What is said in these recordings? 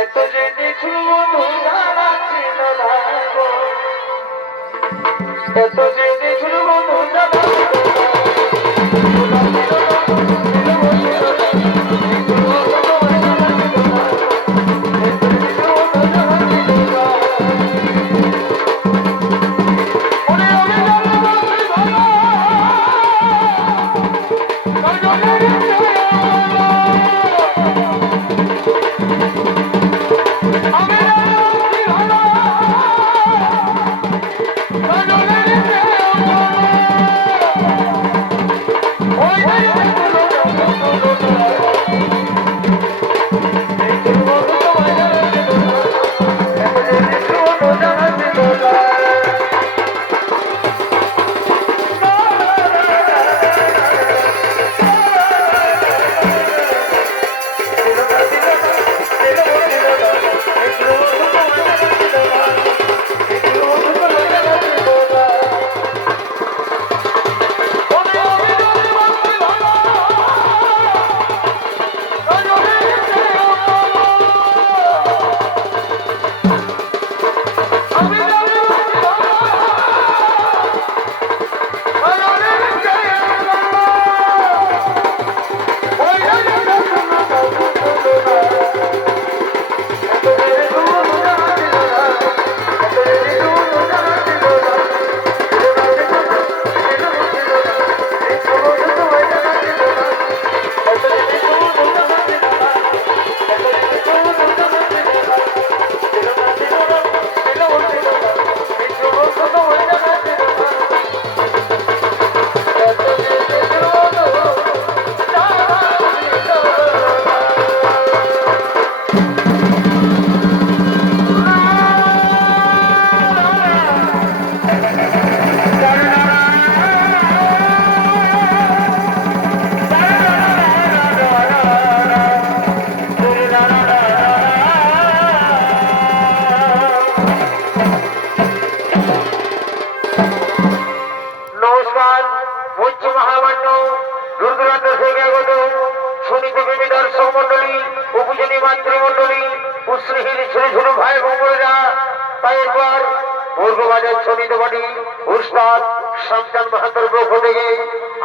এত যে নিঠুর বন্ধু জানা ছিল না গো, এত যে নিঠুর বন্ধু জানা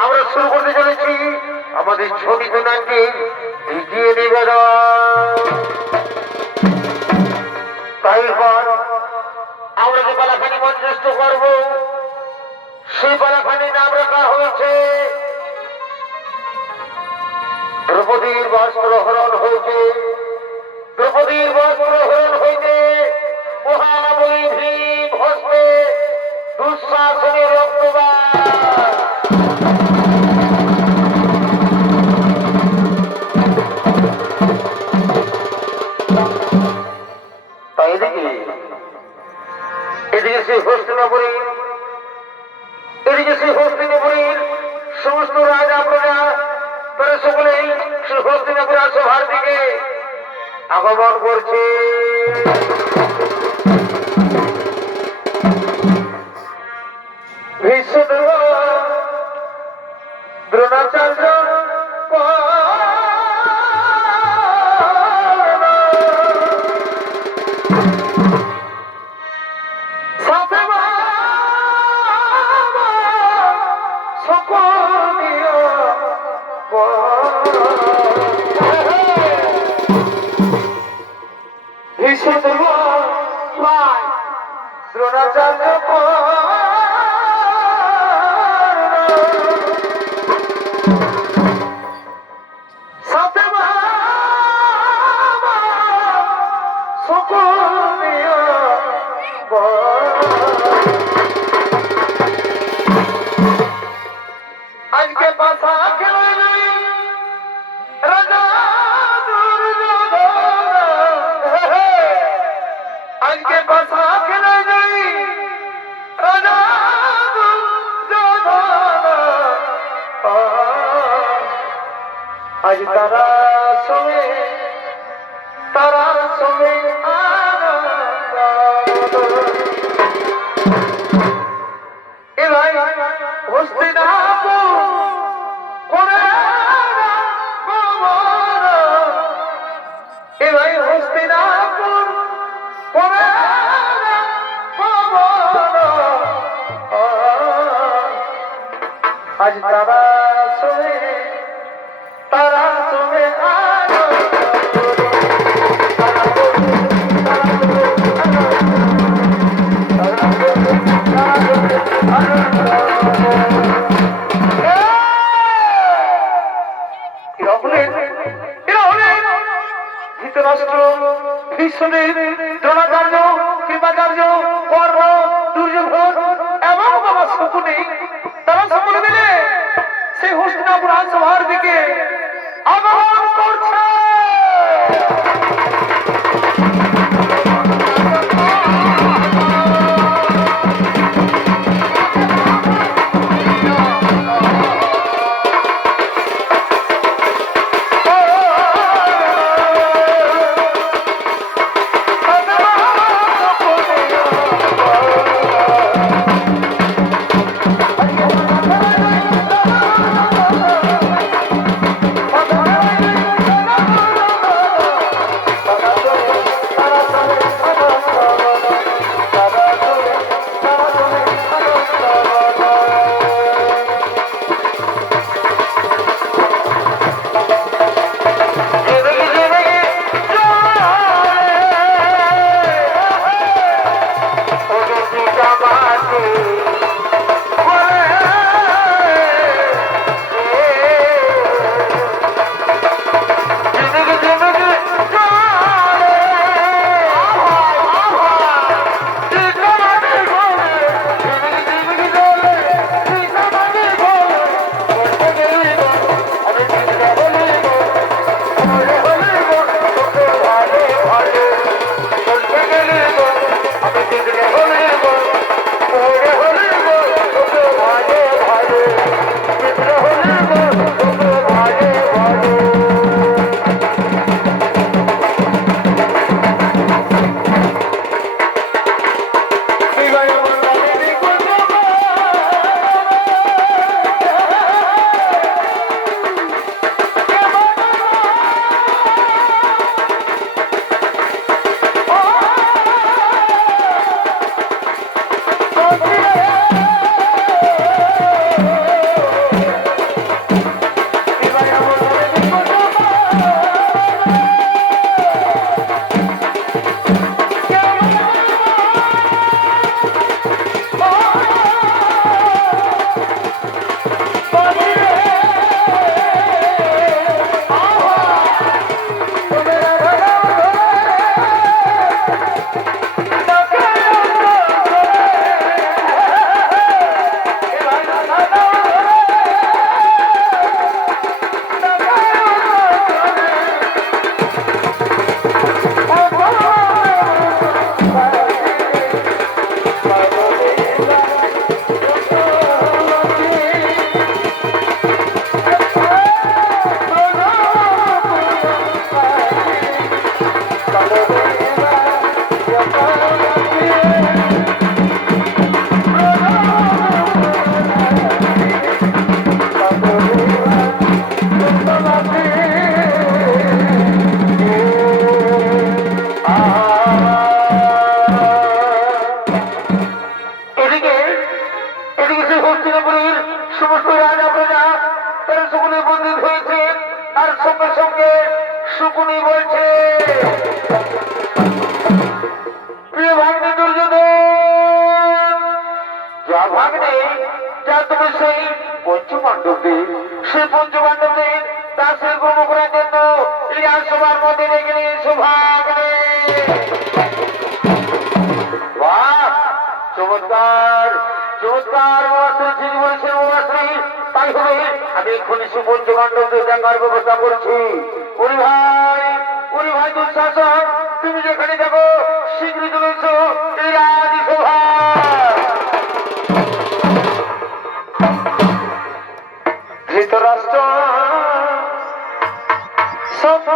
আমরা শুরু করতে চলেছি আমাদের ছবিত নাটকের দ্বিতীয় নিবেদন। তাই আমরা যে পালাখানি মঞ্চস্থ করব সেই পালাখানি নাম রাখা হয়েছে দ্রৌপদীর বস্ত্র হরণ হয়েছে। দ্রৌপদীর বস্ত্র হরণ হইতে মহাবলী ভীম হস্তে দুঃশাসনের রক্তবান। তাই এদিকে সেই হস্তিনাপুরীর সমস্ত রাজা প্রজা তারা সকলেই সেই হস্তিনাপুর সভার দিকে আগমন করছে। দ্রোণাচার্য দ্রোণাচার্য আজকে পাশা খেলে রাজা আজকে পাশা খেলে রাজা আজ তারা সবে এ ভাই হস্তিনাপুর করে এ ভাই হস্তিনাপুর ধৃতরাষ্ট্র, ভীষ্মের, দ্রোণাচার্য, কৃপাচার্য, কর্ণ, দুর্যোধন এবং বাবা শকুনি, তারা সকলে মিলে সেই হস্তিনাপুর রাজসভার দিকে আগমন করছে। শকুনি বলছে, প্রিয় ভাগ্নে দুর্যোধন, যা ভাগ্নে, যা তুমি সেই পঞ্চপাণ্ডবদের, সেই পঞ্চপাণ্ডবদের তার সেই কর্ম করার জন্য এই রাজসভার মধ্যে রেখে নিয়েছো ভাগ্নে। বাহ, চমৎকার চমৎকার ঠিক বলেছেন বাবাশ্রী। তাই হবে, আমি এক্ষুনি সুপঞ্চপাণ্ডবদের দেখার ব্যবস্থা করছি। ওরে ভাই দুঃশাসন, তুমি যেখানে দেখো শীঘ্রই চলেছ এই রাজসভা। ধৃতরাষ্ট্র সত্য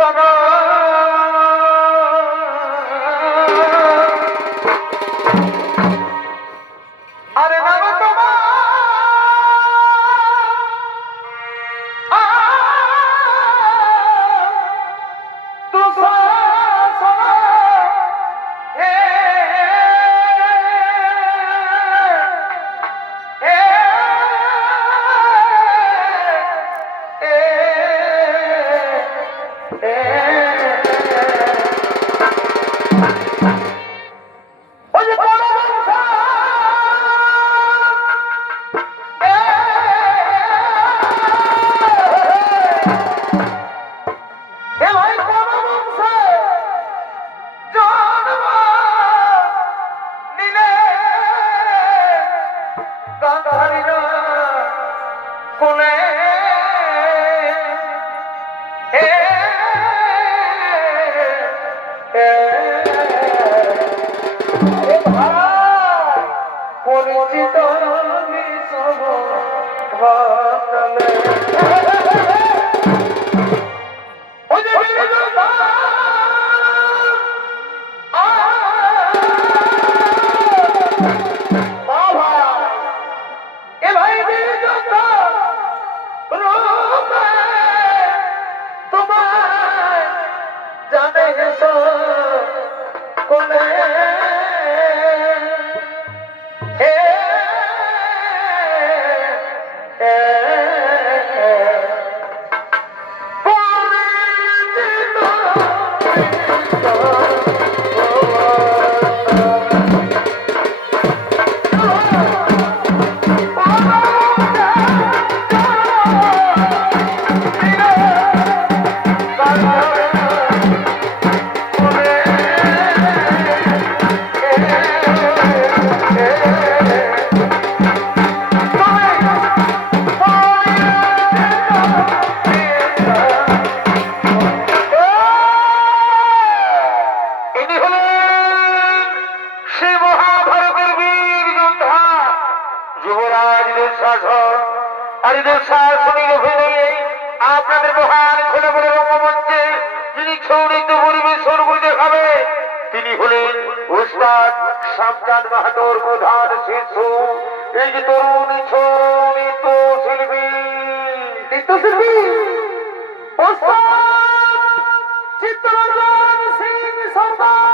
উস্তাদ শামজান মাহাতোর প্রধান শিষ্য এই যে তরুণ নৃত্যশিল্পী নৃত্যশিল্পী ওস্তাদ চিত্তরঞ্জন সিং সরকার।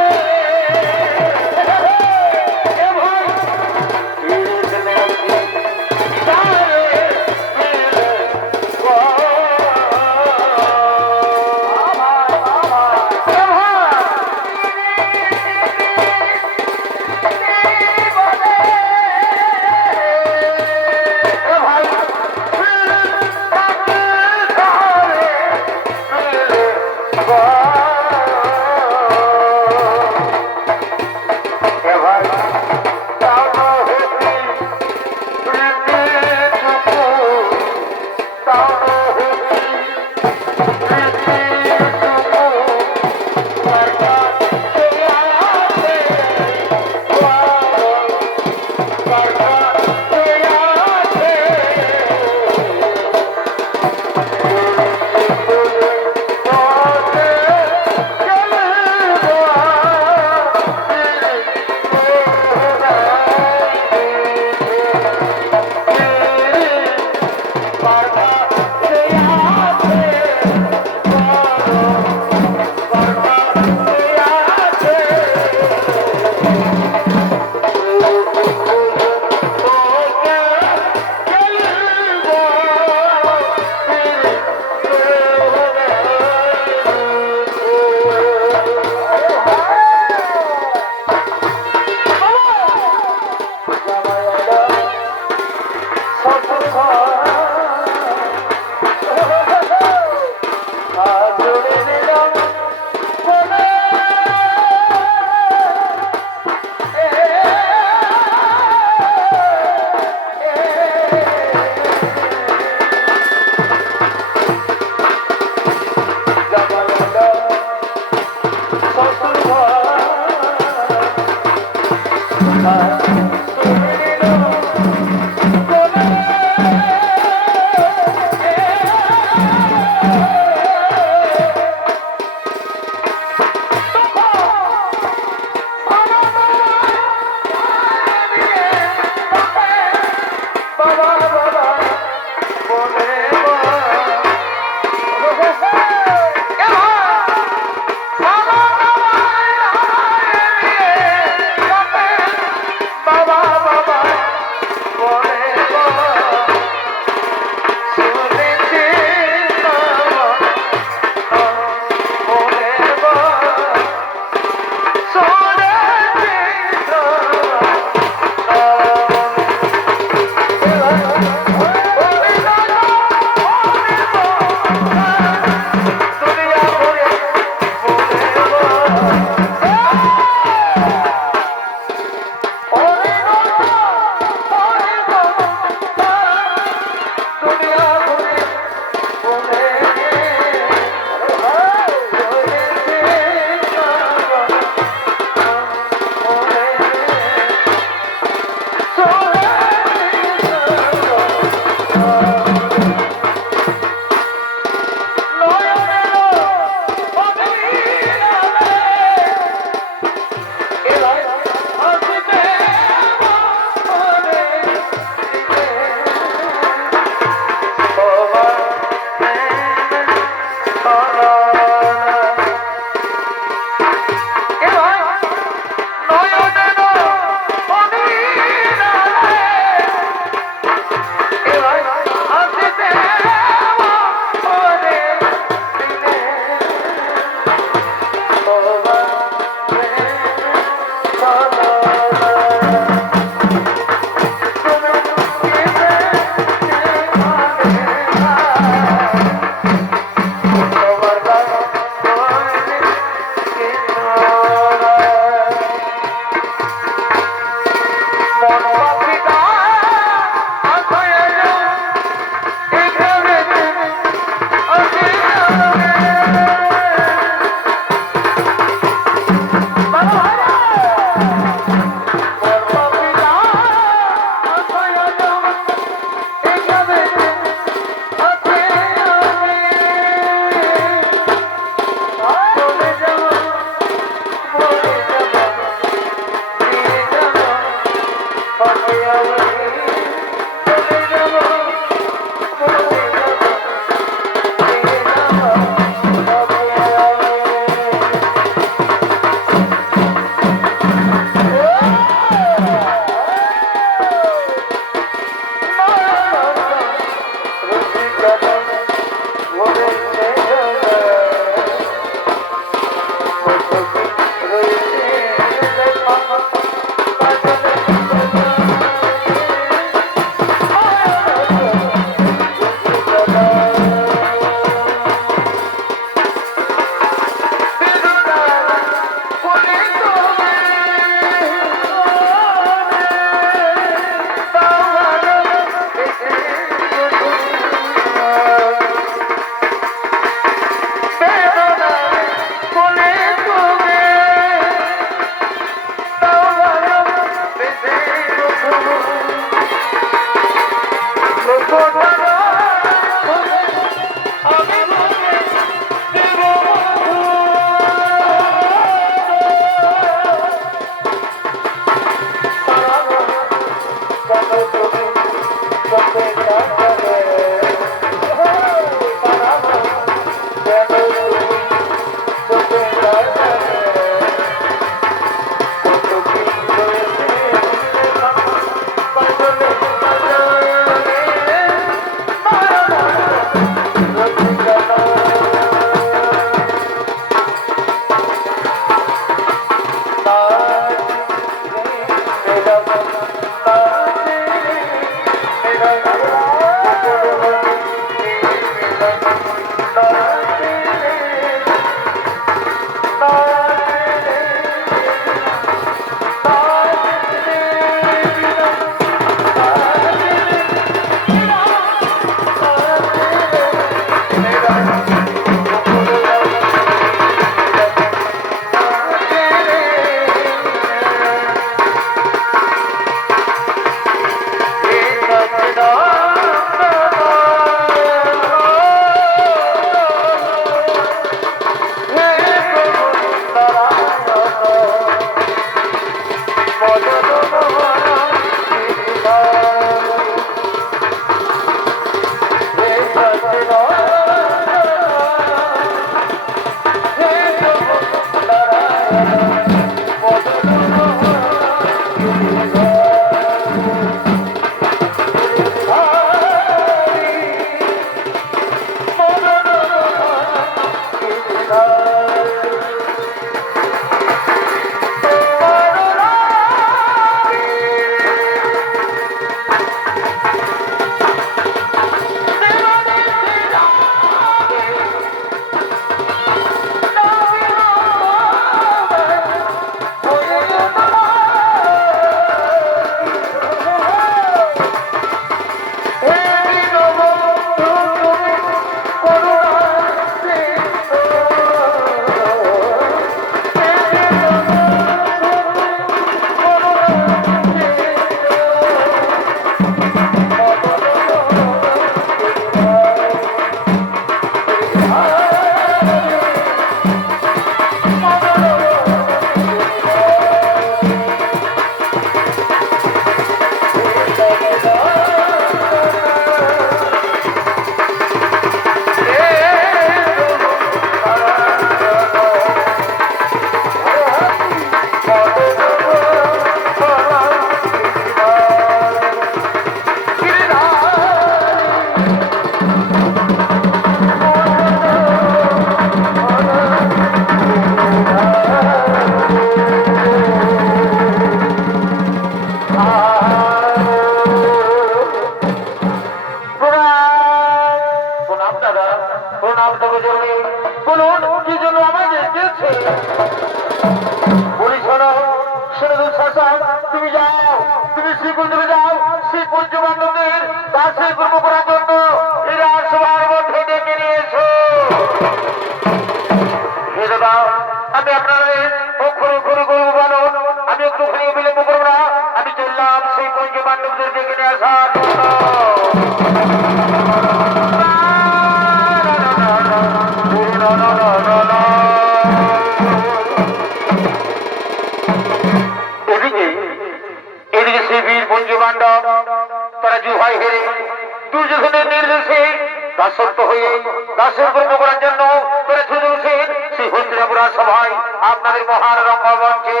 আপনাদের মহান রঙ্গমঞ্চে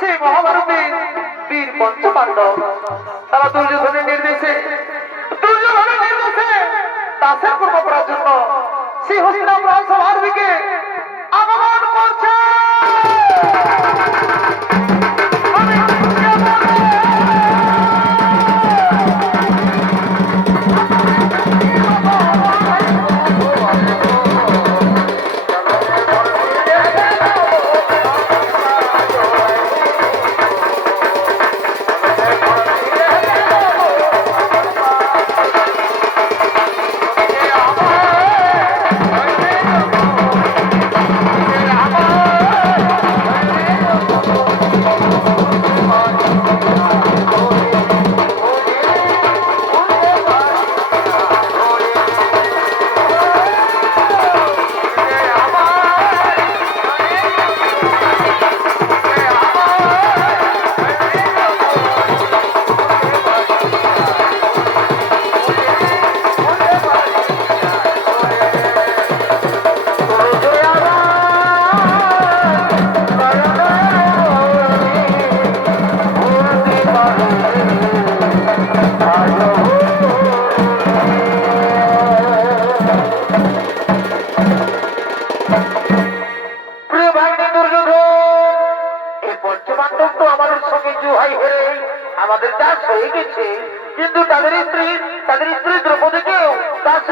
সেই মহাভারতের বীর পঞ্চপাণ্ডব তারা দুর্যোধনের নির্দেশে দাসের কর্ম করার জন্য সেই হস্তিনাপুর রাজসভার দিকে আগমন করছে।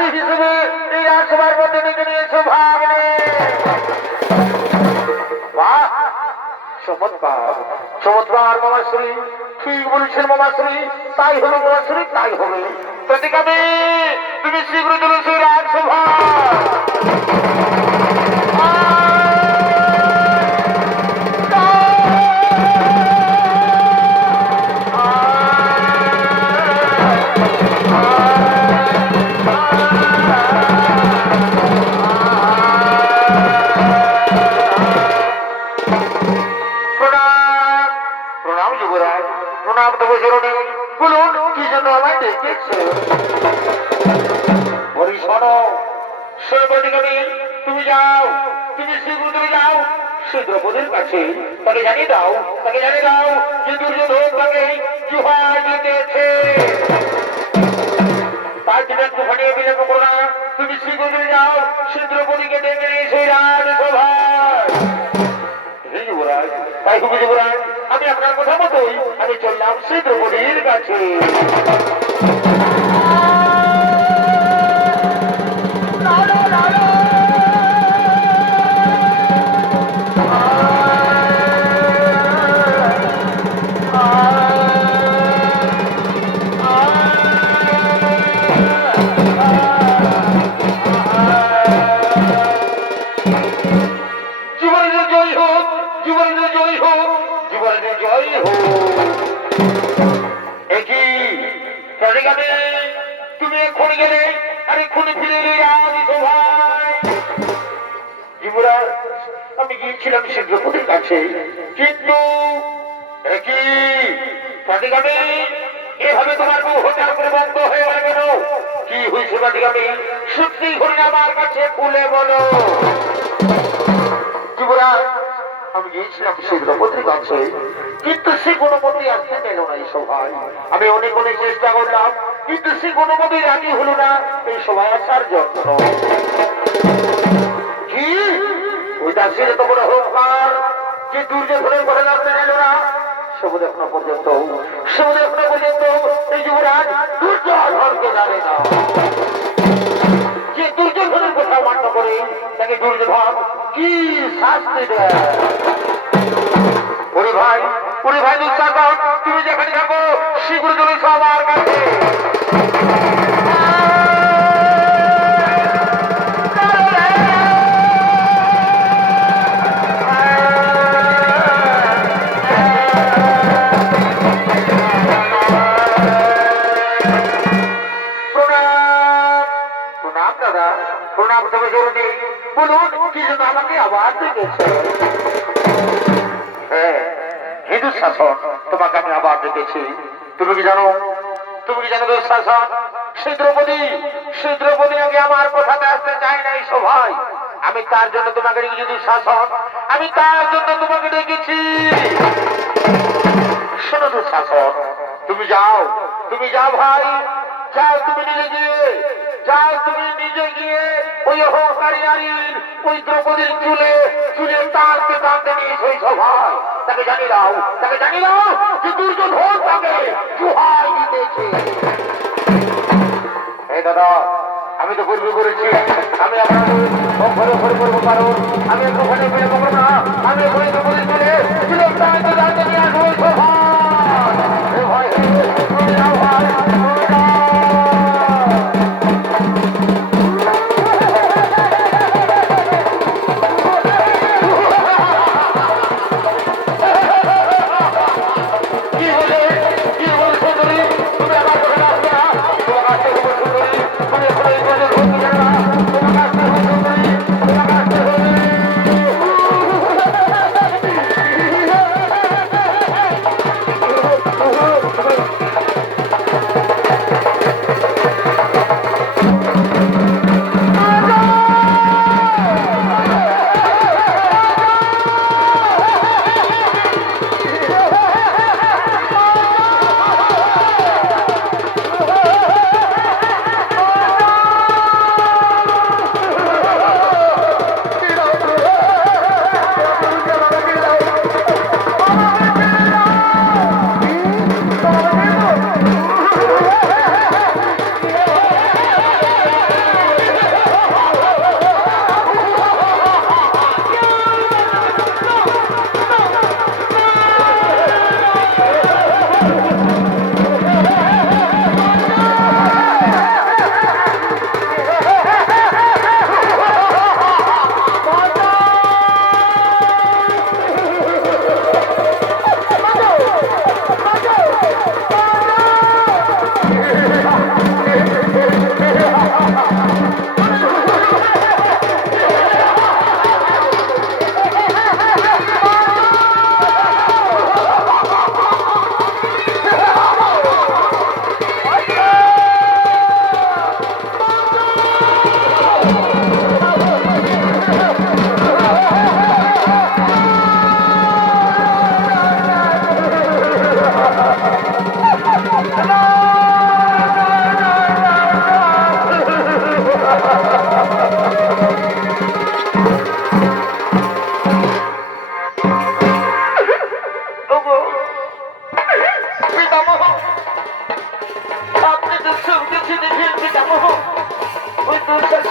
পাত্রী হিসেবে এই রাজসভার মধ্যে ডেকে নিয়েছো ভাগ্নে। বাহ, চমৎকার চমৎকার মামাশ্রী, ঠিক বলেছেন মামাশ্রী, তাই হলো মামাশ্রী, তাই হবে। প্রতিকাবে তুমি শীঘ্র চলে সেই রাজসভা। প্রণাম প্রণাম যুবরাজ, প্রণাম তব চরণে। বলুন কি জন্য আমায় ডেকেছে? বলি শোনো, সর্বদিকে তুমি যাও, তুমি শীঘ্র তুমি যাও শীঘ্রপদের কাছে, তাকে জানিয়ে দাও, তাকে জানিয়ে দাও যে দুর্যোধন তাকে জুহার দিতেছে। তার জন্য একটুখানি বিলম্ব করো না, তুমি শীঘ্র তুমি যাও শীঘ্রপদীকে ডেকে নিয়ে সেই রাজসভায়। হে যুবরাজ, তাই হবে যুবরাজ, আমি আপনার কথা মতোই আমি চললাম শীঘ্রপদীর কাছে। জীবনের জয় হোক, জীবনের জয় হোক, জীবনের জয় হোক। একই প্রতিকাবে তুমি এক্ষুনি গেলে আর এক্ষুনি ফিরে এলে রাজসভায়। যুবরাজ, আমি গিয়েছিলাম শীঘ্রপদের কাছে, কিন্তু একই প্রতিকাবে এভাবে তোমার বউ হঠাৎ করে বন্ধ হয়ে গেল কেন? কি হয়েছে প্রতিকাবে? সত্যি হরিণ আমার কাছে খুলে বলো। যুবরাজ, আমি গিয়েছিলাম শীঘ্রপদের কাছে, কিন্তু সে কোনো মতেই আসতে পেল না এই সভায়। আমি অনেক অনেক চেষ্টা করলাম, কিন্তু সে কোনো মতেই রাজি হলো না এই সভায় আসার জন্য। কি ওই দাসের এত বড় হোকার যে দুর্যোধনের কথা জানতে গেল না? সবুজ এখনো পর্যন্ত, সবুজ এখনো পর্যন্ত এই যুবরাজ দুর্যোধনকে জানে না। যে দুর্যোধনের কথা মান্য করে তাকে দুর্যোধন কি শাস্তি দেয়? ওরে ভাই, ওরে ভাই দুঃশাসন, তুমি যেখানে থাকো শীঘ্র চলে এসো আমার কাছে। প্রণাম দাদা, প্রণাম তবে জরুরি। বলুন কি জন্য আমাকে আবার ডেকেছে? হ্যাঁ, হে দুঃশাসন, তোমাকে আমি আবার ডেকেছি। তুমি কি জানো, তুমি কি জানো দুঃশাসন, শীঘ্রপদী আগে আমার কথাতে আসতে চাই না এই সভায়। আমি তার জন্য তোমাকে ডেকেছি দুঃশাসন, আমি তার জন্য তোমাকে ডেকেছি। শোনো দুঃশাসন, তুমি যাও, তুমি যাও ভাই, যাও তুমি নিজে গিয়ে, যাও তুমি নিজে গিয়ে ওই অহংকারী নারীর ওই দ্রৌপদীর চুলে চুলে টানতে টানতে নিয়ে সেই সভায় তাকে জানিয়ে দাও, তাকে জানিয়ে দাও যে দুর্যোধন তাকে জুহার দিতেছে। এই দাদা, আমি তো পূর্বে করেছি, আমি আপনাদের ঘরে ঘরে করবো, কারণ আমি ওখানে বেরো করবো না। আমি ওখানে দ্রৌপদীর চুলে চুলে টানতে টানতে নিয়ে আসবো ওই সভায়। ভাই যাও ভাই,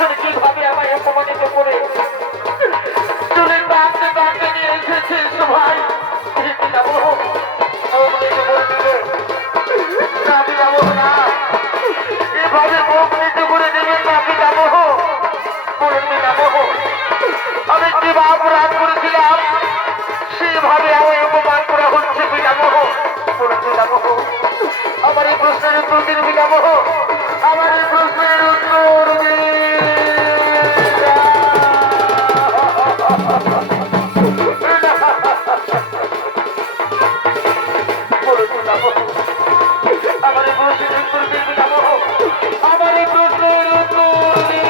তুমি কিভাবে আমায় অপমানিত করে চুলের বাঁধতে বাঁধতে নিয়ে এসেছিস ভাই। যাবো আমি যাবো না, এভাবে মুখ নিচু করে দেবেন না, আমি যাবো বলতে যাবো। আমি যে অপরাধ করেছিলাম সেভাবে আমায় অপমান করা হচ্ছে, পিতামহ বলতে যাবো। আমার এই প্রশ্নের উত্তর দিন পিতামহ, আমার এই প্রশ্নের উত্তর দিন। আমার এই প্রশ্নের উত্তর দিন পিতামহ, আমার এই প্রশ্নের উত্তর দিন।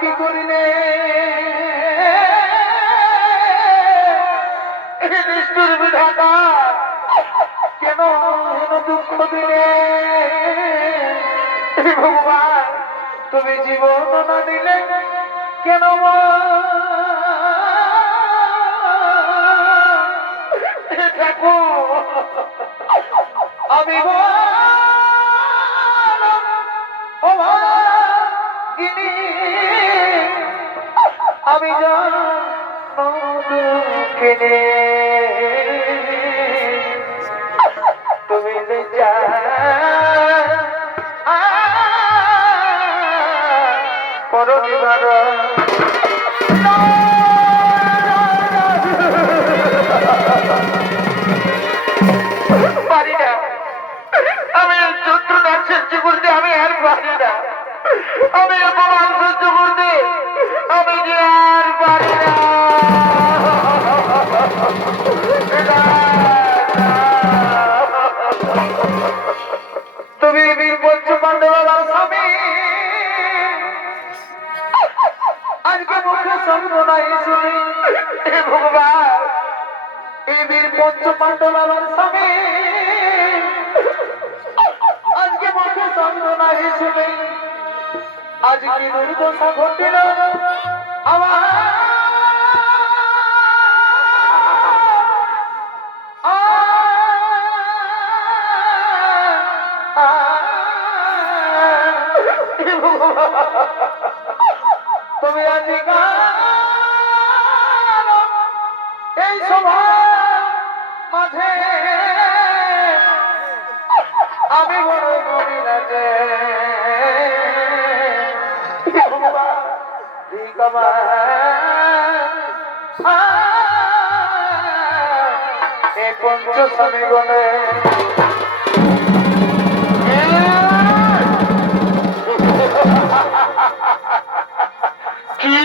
কি করিলে নিষ্ঠুর বিধাতা কেন এত দুঃখ দিলে ভগবান, তুমি জীবন না দিলে কেন ঠাকুর আমি আমি জানে তুমি পরনিবার পারি না, আমি যন্ত্রণা সহ্য করতে আমি আর পারি না, আমি অপমান সহ্য করতে আমি যে আর পারি না। তুমি বীর পঞ্চ পাণ্ডবের স্বামী আজকে মুখে শব্দ নাই শুনি হে ভগবান, এই বীর পঞ্চ পাণ্ডবের স্বামী আজকে মুখে শব্দ নাই শুনি আজ কি দুর্দশা ঘটিল আমার তুমি আজকাল এই সভা মাঝে আমি বড় মরিলাতে এই পঞ্চ স্বামী গণে কি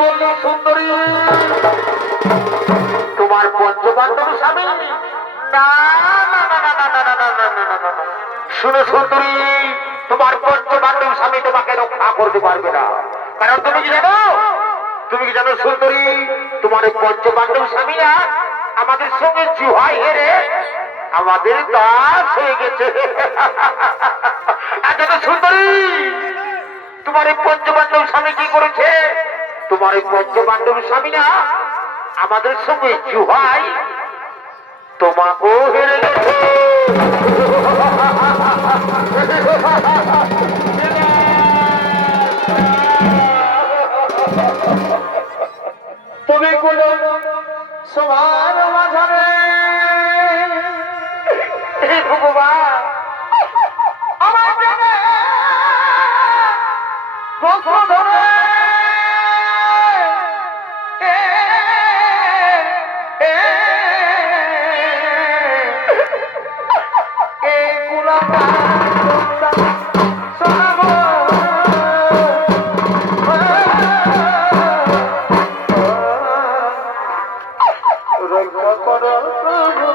বললো সুন্দরী, তোমার পঞ্চপাণ্ডব স্বামী? না না না না না না না না না না না না। শুনো সুন্দরী, তোমার পঞ্চপাণ্ডব স্বামী তোমাকে রক্ষা করতে পারবে না, কারণ তুমি কি জানো, তুমি কি জানো সুন্দরী, তোমার এই পঞ্চপাণ্ডব স্বামীরা আমাদের সঙ্গে জুহাই হেরে আমাদের দাস হয়ে গেছে। আচ্ছা সুন্দরী, তোমার এই পঞ্চপাণ্ডব স্বামী কি করেছে? তোমার এই পঞ্চপাণ্ডব স্বামী না আমাদের সঙ্গে জুহাই তোমাকেও হেরে গেছে। তুমি কোন সবার মাঝারে হে ভগবান, আমার প্রেমে প্রশ্ন ধরে এই গুলাকার শোনাবো রক্ষা করো প্রভু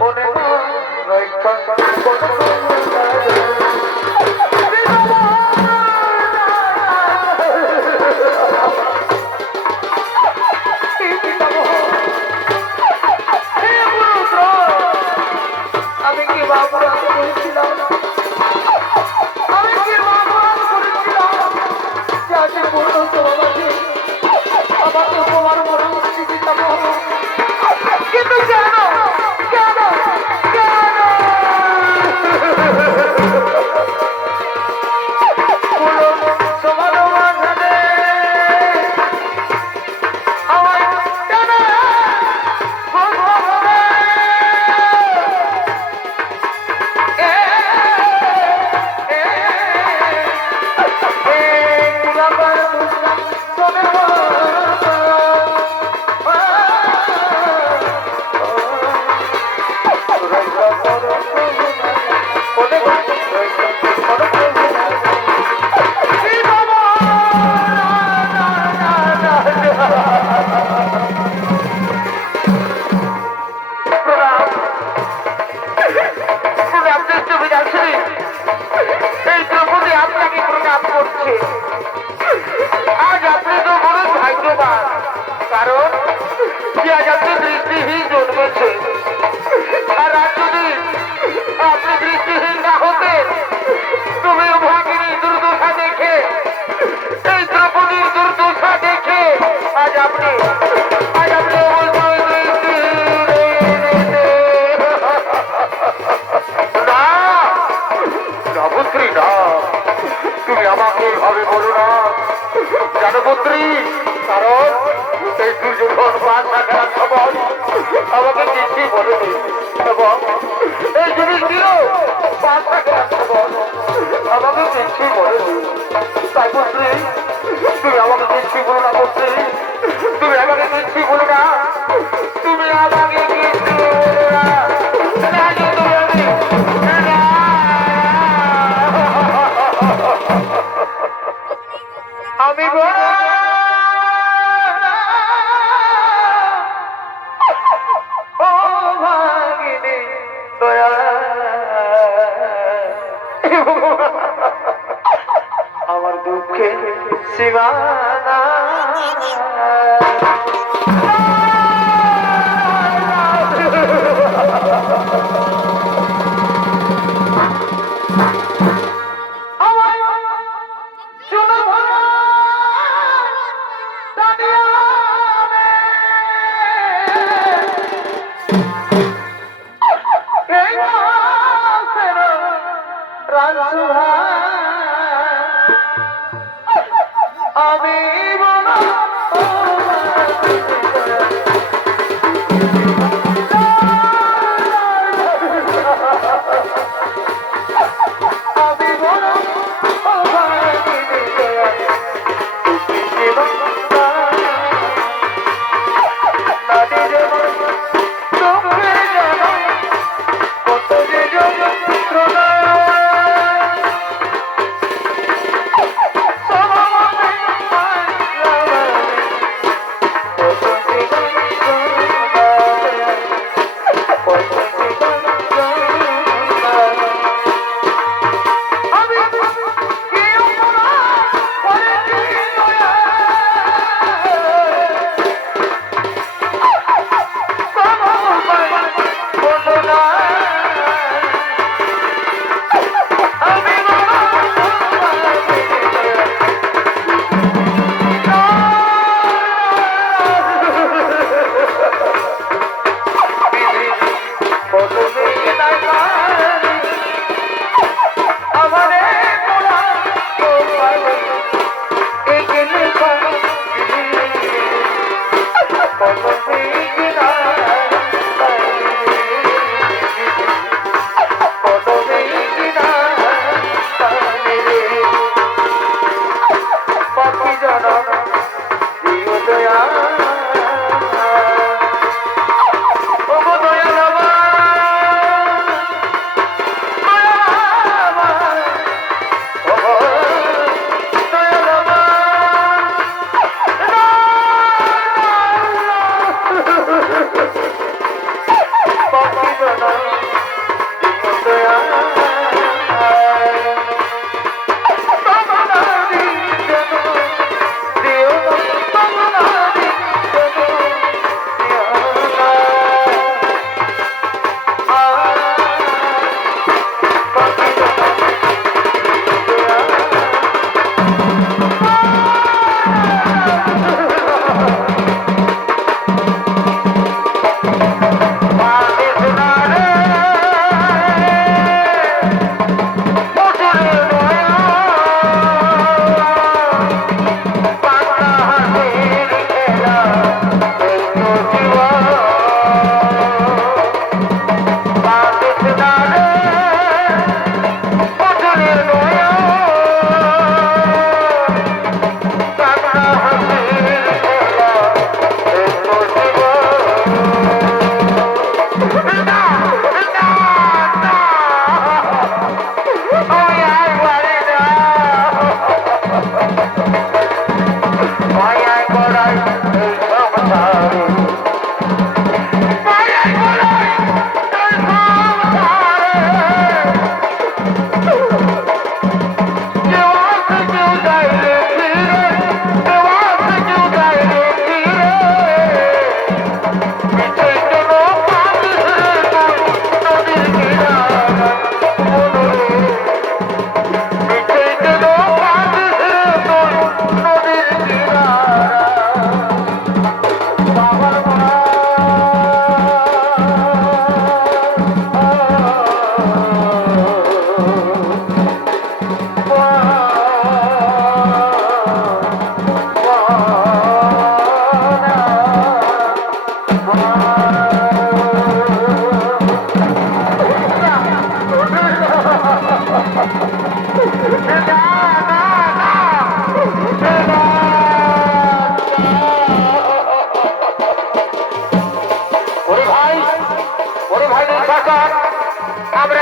মনে রক্ষা করো অপরাধ করেছিলাম, আমি কি অপরাধ করেছিলাম যে আজ পর্যন্ত আমাকে তোমার মনে উচিত হলো। কিন্তু কেন কেন কেন তোমার মাঝে আমায় কেন এই দ্রৌপদী আপনাকে প্রণাম করছে। আজ আপনি তো বড় ভাগ্যবান, কারণ আজ আপনি দৃষ্টিহীন জন্মেছে। আর আজ যদি আপনি দৃষ্টিহীন না হতেন, তুমি ভাগিনী দুর্দশা দেখে, এই দ্রৌপদীর দুর্দশা দেখে আজ আপনি পুত্রী না, তুমি আমাকে ভাবে বলো না জানো পুত্রী, কারণ এই দুর্যোধন বাসা খেলার সময় আমাকে কিছুই বলেনি, এবং এই যুবকটিও বাসা খেলার সময় আমাকে কিছুই বলেনি। তাই পুত্রী তুমি আমাকে কিছুই বলো না, পুত্রী তুমি আমাকে কিছুই বলো না, তুমি আমাকে কিছু বলো না। আমি ও ভাগিনী দয়া, আমার দুঃখের সীমানা আমি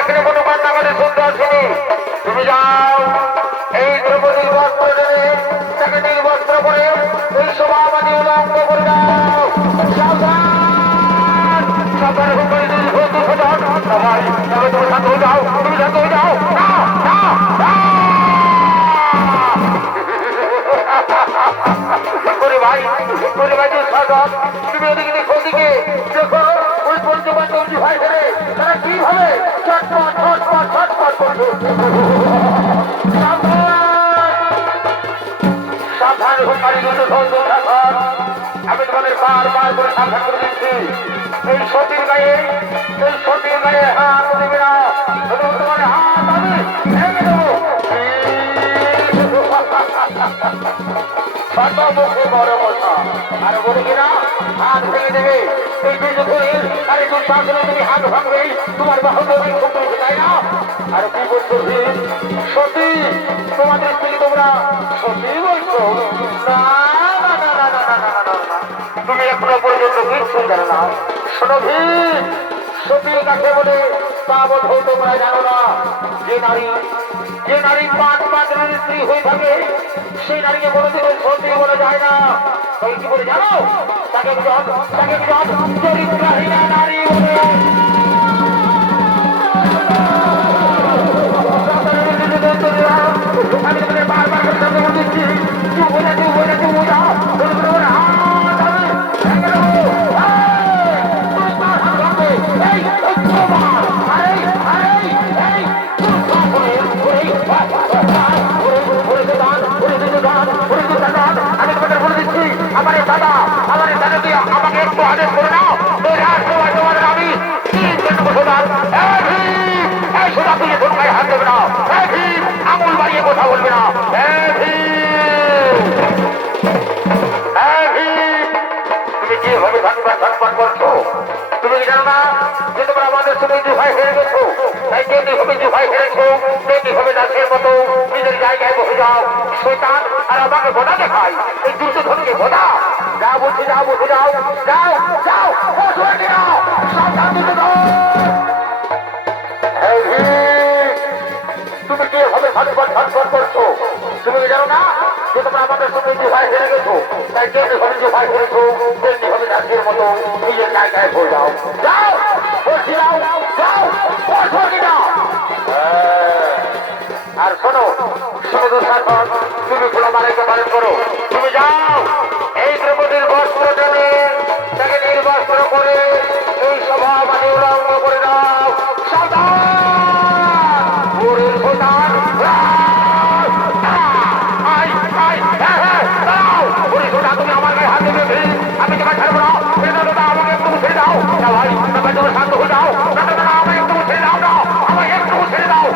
এখানে কোনো কথা আমাদের শুনতে আসেনি। তুমি যাও এই দ্রৌপদীর বস্ত্র টেনে তাকে নীল বস্ত্র পরে এই সভাবাদী উলঙ্গ করে দাও। সাবধান সাবধান হুঙ্কারি যদি বন্ধু সদন ভাই তবে তুমি শান্ত হয়ে যাও, তুমি শান্ত হয়ে যাও। না না না করে ভাই দুঃসাধন, তুমি ওদিকে দেখো, ওদিকে দেখো ওই পঞ্চপাণ্ডবজি ভাই ধরে তারা কিভাবে ছটপট ছটপট ছটপট করছে। সাবধান হুঙ্কারি কিন্তু দুঃসাধন, আমি তোমাদের বারবার করে সাবধান করে দিচ্ছি, এই সতীর গায়ে হাত দেবে না, তোমার হাত আমি ভেঙে দেবো। ছোট মুখে বড় কথা, আর বলে কিনা হাত ভেঙে দেবে। এই দুর্যোধনের আর এই দুঃশাসনে তুমি হাত ভাঙবেই, তোমার বাহুদেবী খুব বলছে, তাই না? আর কি বলছো সতী, তোমাদের স্ত্রী তোমরা সতী বলছো? না না না না না না না না না, তুমি এখনো পর্যন্ত কিচ্ছু জানো না। শোনো ভীম, সতী কাকে বলে তা বোধ তোমরা জানো না। যে নারী 5 পাত্রের স্ত্রী হয়ে থাকে সেই নারীকে কোনোদিন সতী বলে যায় না। তাই কি বলে জানো? তাকে চরিত্রহীনা নারী বলে। আমি তোমাদের বারবার করে শব্দ বলে দিচ্ছি, চুপ হয়ে যা, চুপ হয়ে যা, চুপ হয়ে যা। আমি তোমাদের বলে দিচ্ছি, আমার এই দাদা দিয়ে আমাকে একটু আদেশ করে নাও। তোমাদের আমি সোজা তুই এখন গায়ে হাত দেবে না, আঙুল বাড়িয়ে কথা বলবে না। তুমি কিভাবে ঝটপট করছো? তুমি কি জানো না যে তোমরা আমাদের সঙ্গে দুভাই হেরে গেছো? তাই তেমনি ভাবে দুভাই হেরেছো, তেমনি ভাবে দাসের মতো নিজের জায়গায় বসে যাও। শয়তান আর আমাকে বোধা দেখাই, এই দুর্যোধনকে বোধা। যা বলছি যাও, বসে যাও, যাও যাও, সাবধান দুর্যোধন। তুমি কি ভাবে ঝটপট করছো? তুমি কি জানো না যে তোমরা আমাদের সঙ্গে দুভাই হেরে গেছো? তাই তেমনি ভাবে দুভাই হেরেছো, তেমনি ভাবে দাসের মতো নিজের জায়গায় বসে যাও। যাও বলছি, যাও যাও, আর শোনো দুঃশাসন, তুমি খোলামালাইকে পালন করো। তুমি যাও এই দ্রৌপদীর বস্ত্র টেনে তাকে নির্বস্ত্র করে এই সভা মানে উলঙ্গ করে দাও। সাবধান তুমি আমার গায়ে হাত দেবে, আমি তোমার ছাড়বো না। আমাকে একটু ছেড়ে দাও না ভাই, তুমি শান্ত হয়ে যাও। আমাকে একটু ছেড়ে দাও না, আমাকে একটু ছেড়ে দাও।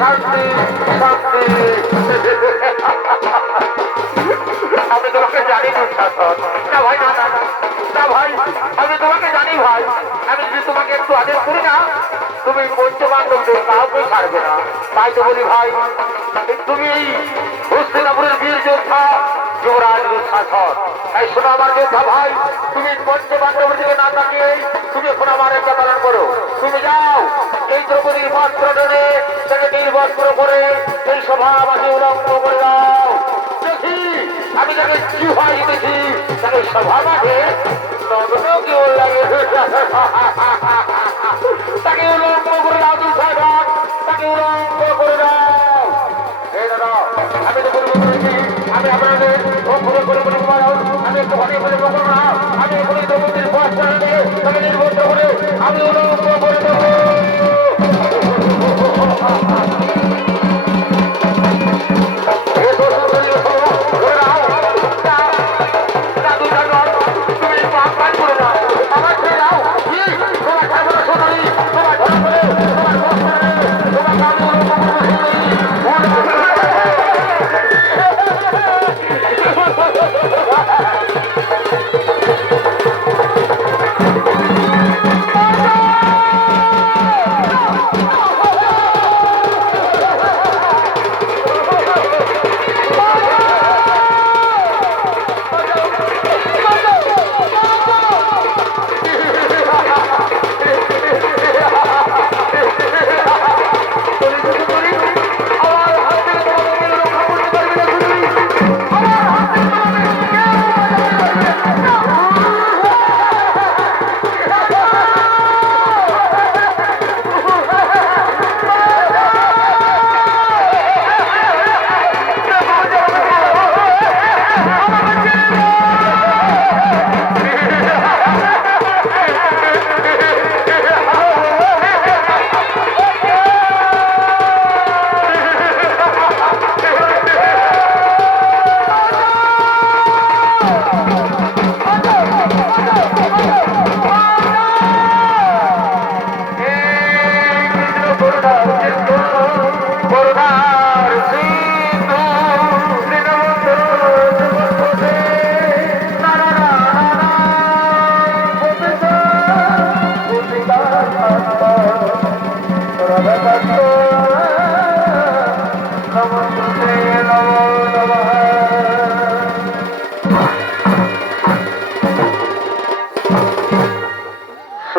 শান্তি শান্তি, আমি তোমাকে জানি দুঃশাসন। না ভাই, না না না ভাই, আমি তোমাকে জানি ভাই। আমি যদি তোমাকে একটু আদেশ করি না, তুমি পঞ্চপাণ্ডবদের কাউকে ছাড়বে না। তাই তো বলি ভাই, তুমি এই হস্তিনাপুরের বীর যোদ্ধা যুবরাজ দুঃশাসন। তাই শোনো আমার যোদ্ধা ভাই, তুমি পঞ্চপাণ্ডবের দিকে না তাকিয়ে তুমি এখন আমার একটা পালন করো। তুমি যাও এই দ্রৌপদীর বস্ত্র টেনে তাকে নির্বস্ত্র করে এই সভা মাঝে উলঙ্গ করে দাও। দেখি আমি তাকে জিহাই দেখি, তাকে সভা মাঝে নগ্ন কেউ লাগে। তাকে উলঙ্গ করে দাও দুঃশাসন, তাকে উলঙ্গ করে দাও। এই দাদা আমি তো বলবো করেছি, আমি আপনাদের আমি একটু অনেক বলে বলবো না। আমি এখনই দ্রৌপদীর বস্ত্র টেনে তাকে নির্বস্ত্র করে আমি উলঙ্গ করে দেবো।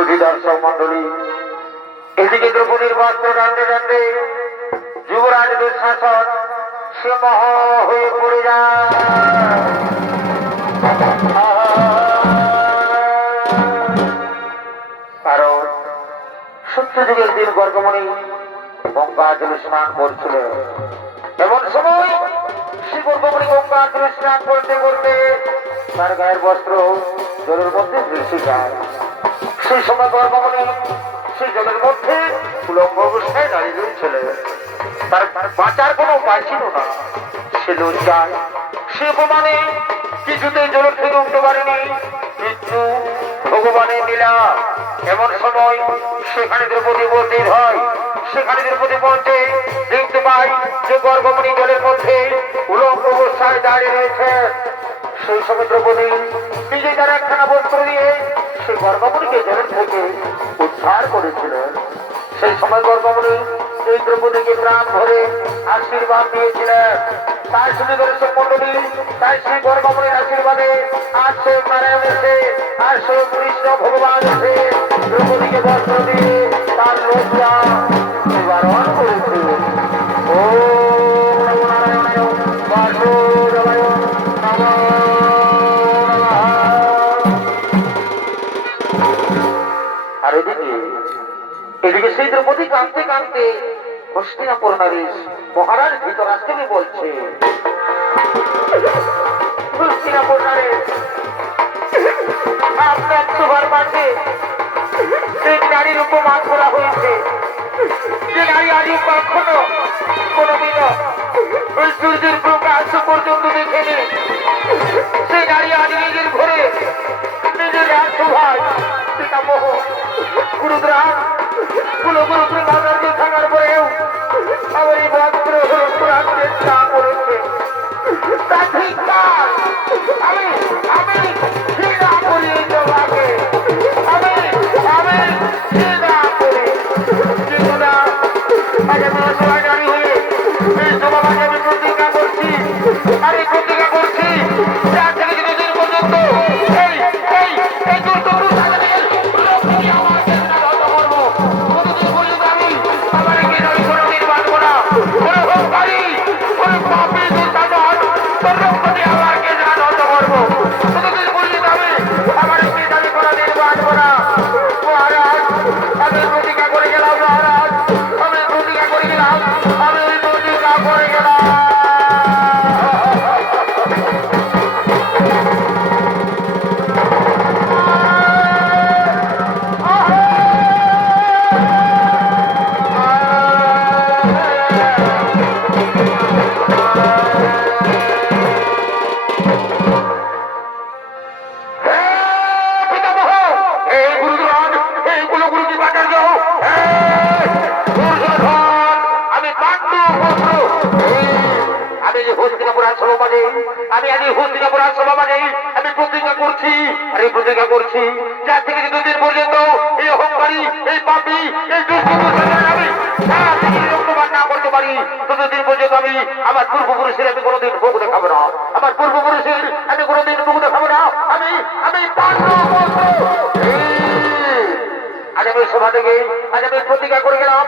সুধী দর্শক মন্ডলী, এদিকে দ্রৌপদীর বস্ত্র টানতে টানতে যুবরাজ দুঃশাসন সিংহ হয়ে পড়ে যায়। কারণ সত্যযুগের দিন গর্গমণি গঙ্গা জলে স্নান করছিল। এমন সময় শ্রী গর্গমণি গঙ্গা জলে স্নান করতে করতে তার গায়ের বস্ত্র জলের মধ্যে ভেসে যায়। সেই সময় গর্গমণি সেই জলের মধ্যে উলঙ্গ অবস্থায় দাঁড়িয়ে রয়েছিলেন। তার বাঁচার কোনো উপায় ছিল না। সে লজ্জায় সে অপমানে কিছুতে জলের থেকে উঠতে পারেনি, কিন্তু ভগবানের লীলা। এমন সময় সেখানে দ্রৌপদী উপস্থিত হয়। সেখানে দ্রৌপদী পৌঁছে দেখতে পাই যে গর্গমণি জলের মধ্যে উলঙ্গ অবস্থায় দাঁড়িয়ে রয়েছে। সেই সময় দ্রৌপদী নিজে তার একখানা বস্ত্র দিয়ে সেই গর্গমণিকে জলের থেকে উদ্ধার করেছিলেন। সেই সময় গর্গমণি এই দ্রৌপদীকে প্রাণ ভরে আশীর্বাদ দিয়েছিলেন। তার শুনে দর্শক মন্ডলী, তাই সেই গর্গমণির আশীর্বাদে আর সে নারায়ণ এসে আর সে কৃষ্ণ ভগবান এসে দ্রৌপদীকে বস্ত্র দিয়ে তার লজ্জা নিবারণ করেছে। ও নারায়ণ বাসুদেবায় নমঃ। আর এদিকে সেই দ্রৌপদী কাঁদতে কাঁদতে হস্তিনাপুর নারীশ মহারাজ ধৃতরাষ্ট্রকে বলছে, হস্তিনাপুর নারীশ, আপনার সবার মাঝে এক নারীর উপমান করা হয়েছে, যে নারী আদি কখনো কোনোদিনও ওই সূর্যের প্রকাশ পর্যন্ত দেখেনি। সেই নারী আদি নিজের ঘরে নিজের রাজসভায় পিতামহ গুরুগ্রাম কুলগুরু প্রেমানন্দে থাকার পরেও আমার এই বস্ত্র পুরাণ চেষ্টা করেছে। তা ঠিক নয়। আমি ঘৃণা করি এই সভাকে, আমি ঘৃণা করি। জীবনা আজ আমি অসহায় নারী হয়ে এই সভা মাঝে আমি প্রতিজ্ঞা করছি, আর এই প্রতিজ্ঞা করছি যার থেকে যতদিন পর্যন্ত এই দুর্গপুর আমি প্রতিজ্ঞা করছি যার থেকে যতদিন পর্যন্ত এই অহংকারী, এই পাপী, এই রক্তপাত না করতে পারি, ততদিন পর্যন্ত আমি আমার পূর্বপুরুষের আমি কোনোদিন মুখ দেখাবো না। আমার পূর্বপুরুষের আমি কোনোদিন মুখ দেখাবো না। আমি আজ আমি সভা থেকে আজ আমি প্রতিজ্ঞা করে গেলাম।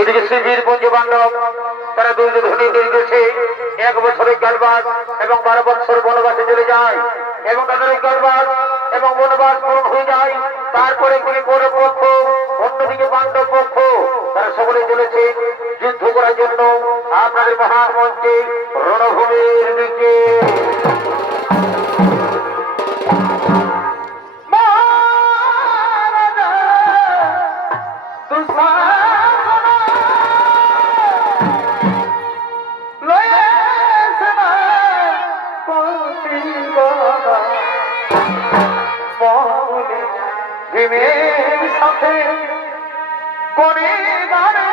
এদিকে শ্রীবীর পঞ্চপাণ্ডব তারা দুর্যোধনের নির্দেশে 1 বছরের কালবাস এবং 12 বছর বনবাসে চলে যায় এবং তাদের কালবাস এবং বনবাস পূরণ হয়ে যায়। তারপরে কৌরব পক্ষ, অন্যদিকে পাণ্ডব পক্ষ, তারা সকলে চলেছে যুদ্ধ করার জন্য আপনাদের মহান মঞ্চে রণভূমির দিকে। ভীমের সাথে করে গানে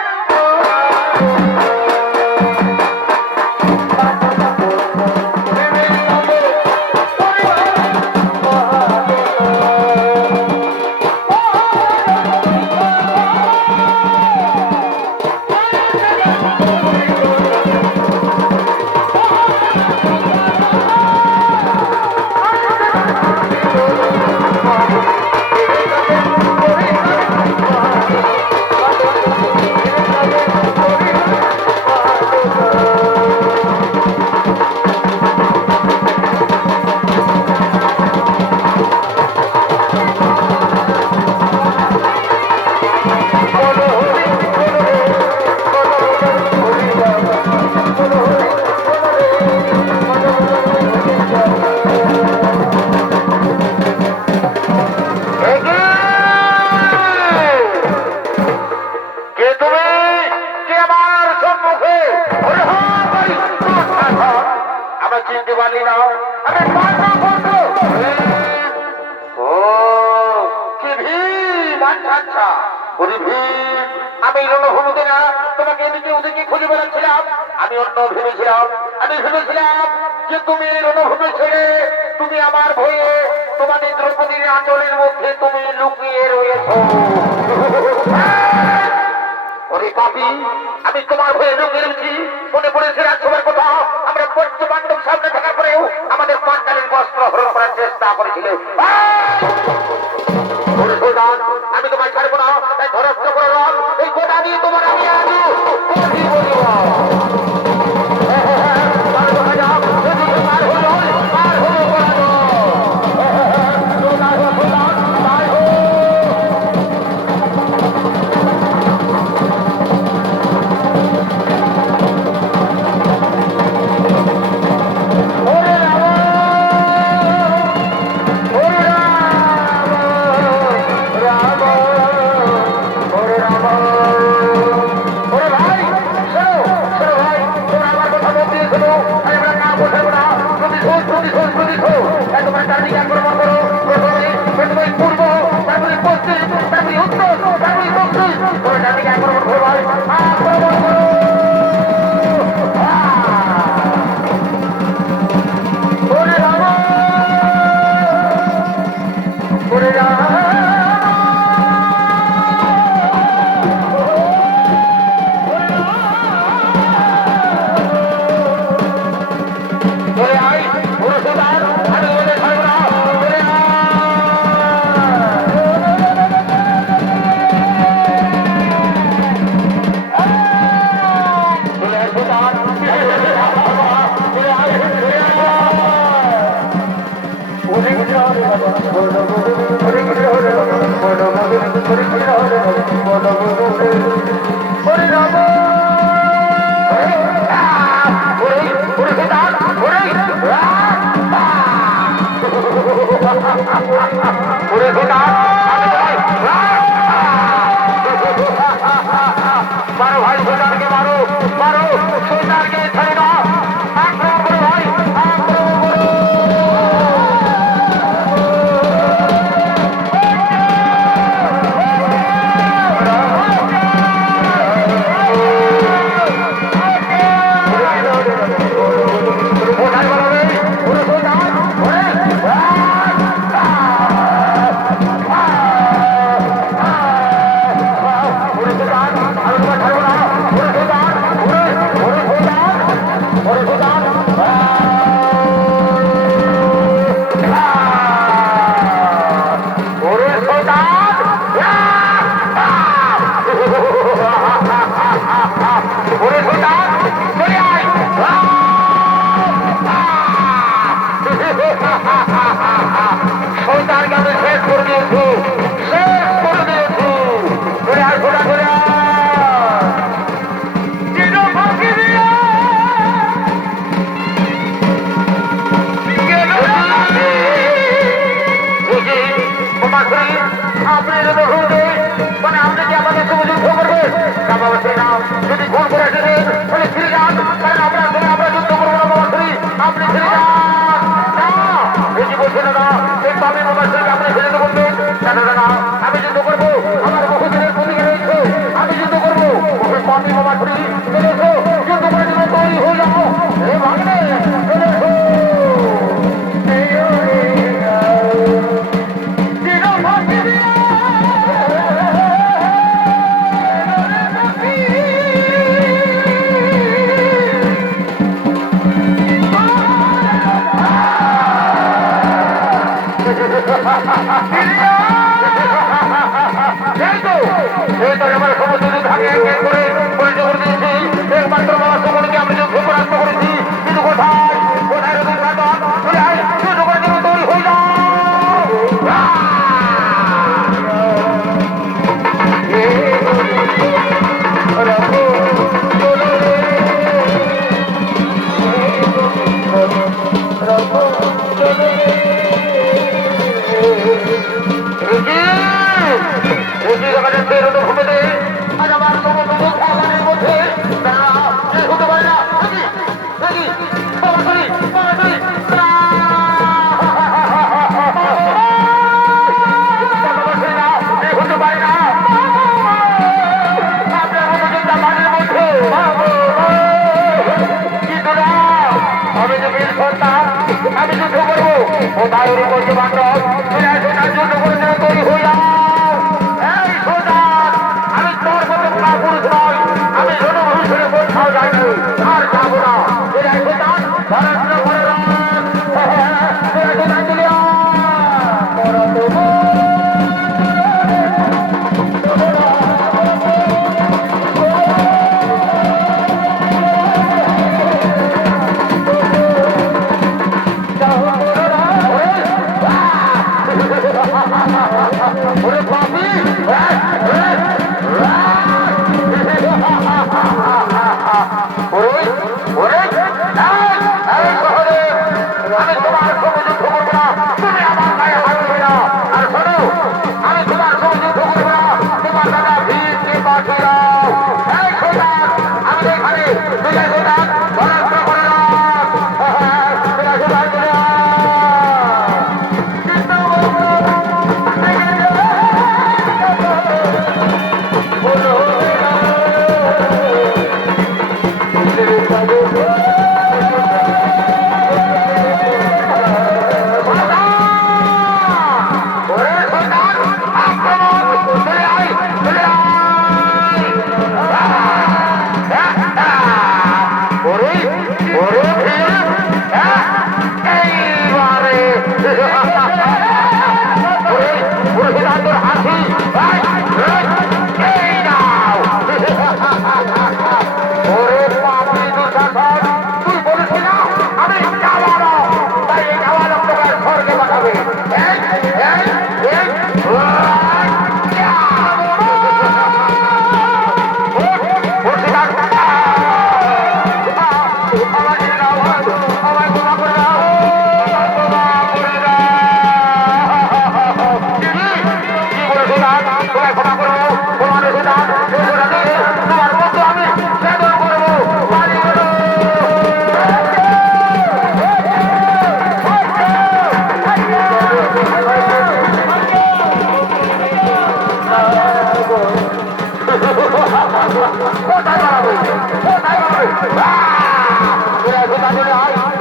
চিনতে পারলি না আমি ও কি ভীম আচ্ছা ওরে ভীম আমি রণভূমিতে না তোমাকে এদিকে ওদিকে খুঁজে বেড়াচ্ছিলাম আমি অন্য ভেবেছিলাম যে তুমি রণভূমি ছেড়ে তুমি আমার ভয়ে তোমাদের দ্রৌপদীর আঁচলের মধ্যে তুমি লুকিয়ে রয়েছো ওরে পাপী আমি তোমার ভয়ে লুকিয়ে রয়েছি মনে পড়েছে রাজসভার কথা আমরা পঞ্চপাণ্ডব সামনে থাকার পরেও আমাদের পাঞ্চালের বস্ত্র হরণ করার চেষ্টা করেছিল আমি তোমায় ছাড়বো না তাই ধরস্ত করে এই কথা দিয়ে তোমার আমি আজু मारो भाई सुल्तान के मारो मारो सुल्तान के छड़े ना आक्रमण करो भाई পাপি বাবা ছুরি চলে এসো যুদ্ধ করে দিল তৈরি হয়ে যাও এ ভাঙনে চলে এসো আমার সমস্ত থাকে এক এক করে পরিচয় করে দিয়েছি একমাত্র বাবা সকলকে আমি যুদ্ধ পরাস্ত করেছি কিন্তু কোথায় কোথায় রকম ঘাতক চলে আয় যুদ্ধ করে দেবো তৈরি হয়ে যাও আমি যুদ্ধ করবো কোথায় ওর করছে বান্ধব যুদ্ধ করে তৈরি হয়ে যাও এই সোজান আমি তোর মতো পুরুষ নয় আমি রণভূষণে কোথাও যাইনি আর যাবো না সোজান পড়াশোনা করে সোজান দিলে আমি তোমার সঙ্গে যুদ্ধ করবো না তুমি আমার গায়ে হাত দেবে না আর শোনো আমি তোমার সঙ্গে যুদ্ধ করবো না তোমার দাদা ভীমকে পাঠিয়ে দাও এই সোজান আমি এখানে বিজয় সোজান পরাস্ত করে দাও বিজয় সোজান করে দাও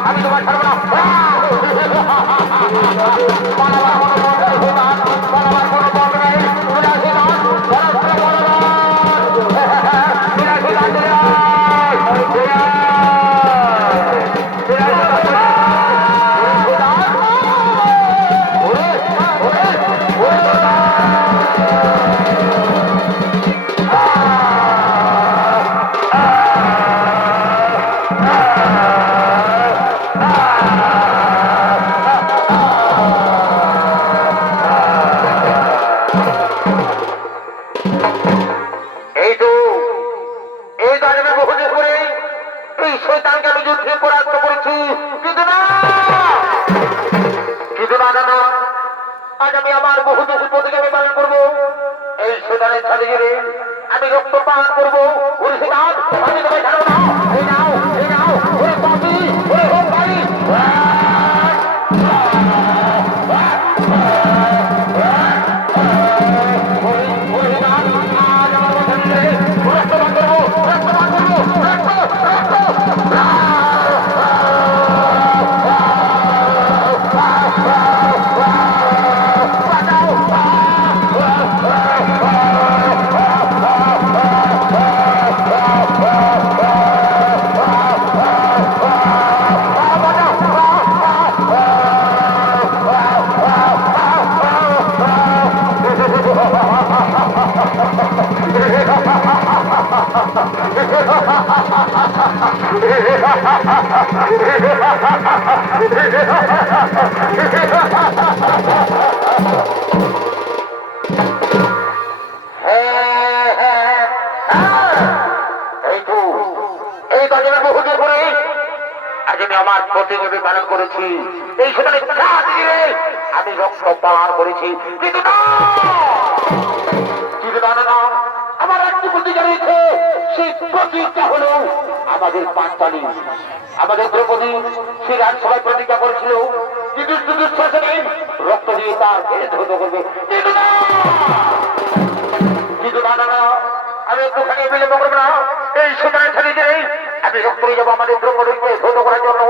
আমি তোমার ছাড়বো না আমি রক্ত পান করবো আমি তোমায় ছাড়বো না এই নাও ওরে পাপি ওরে হোক ভাই আজ আমার কথা নিয়ে রক্ত পান করবো এই তো এই কাজের বহুদিন পরে আজ আমি আমার প্রতিযোগী পালন করেছি। এই সময় আমি রক্ত পান করেছি, কিন্তু না আমার একটি প্রতিজ্ঞা রয়েছে, সেই প্রতিজ্ঞা হলো আমাদের পাঁচতালি। আমাদের দ্রৌপদী সেই রাজসভায় প্রতিজ্ঞা করেছিল কিন্তু দুঃশাসনে রক্ত দিয়ে তার কে ধৌত করবে, কিন্তু না আমি একটুখানি বিলম্ব করবো না। এই সময় ছেড়ে দিয়ে আমি রক্ত হয়ে যাবো আমাদের দ্রৌপদীকে ধৌত করার জন্য।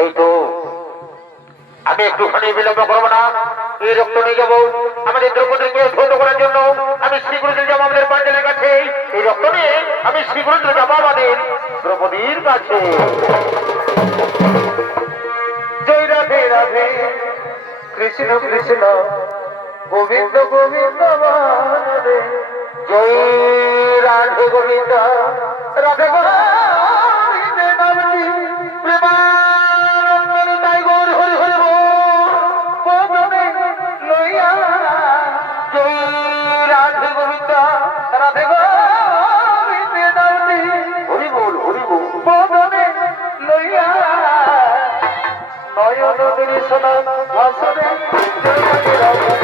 এই তো আমি একটুখানি বিলম্ব করবো না। এই রক্ত নিয়ে যাবো আমাদের দ্রৌপদীকে ধৌত করার জন্য। আমি শীঘ্রই যাবো আমাদের পাঞ্জালের কাছে। এই রক্ত নিয়ে আমি শীঘ্রই যাবো আমাদের দ্রৌপদীর কাছে। জয় রাধে রাধে কৃষ্ণ কৃষ্ণ গোবিন্দ গোবিন্দ রাধে জয় রাধে গোবিন্দ রাধে গোবিন্দে নামটি প্রেমানন্দে তাই গৌর হরি হরি বদনে লইয়া জয় রাধে গোবিন্দ রাধে গোবিন্দে নামটি হরি বল বদনে লইয়া নয়ন দৃশ্যন ভাষণে জয় রাধে রাধে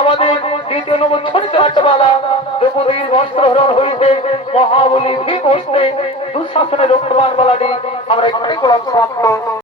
আমাদের দ্বিতীয় নম্বর ছড়িত নাট্যমালা দ্রৌপদীর বস্ত্রহরণ হইতে মহাবলী ভীম হস্তে দুঃশাসনের রক্ষমান বালাটি আমরা এখানে করলাম সমাপ্ত।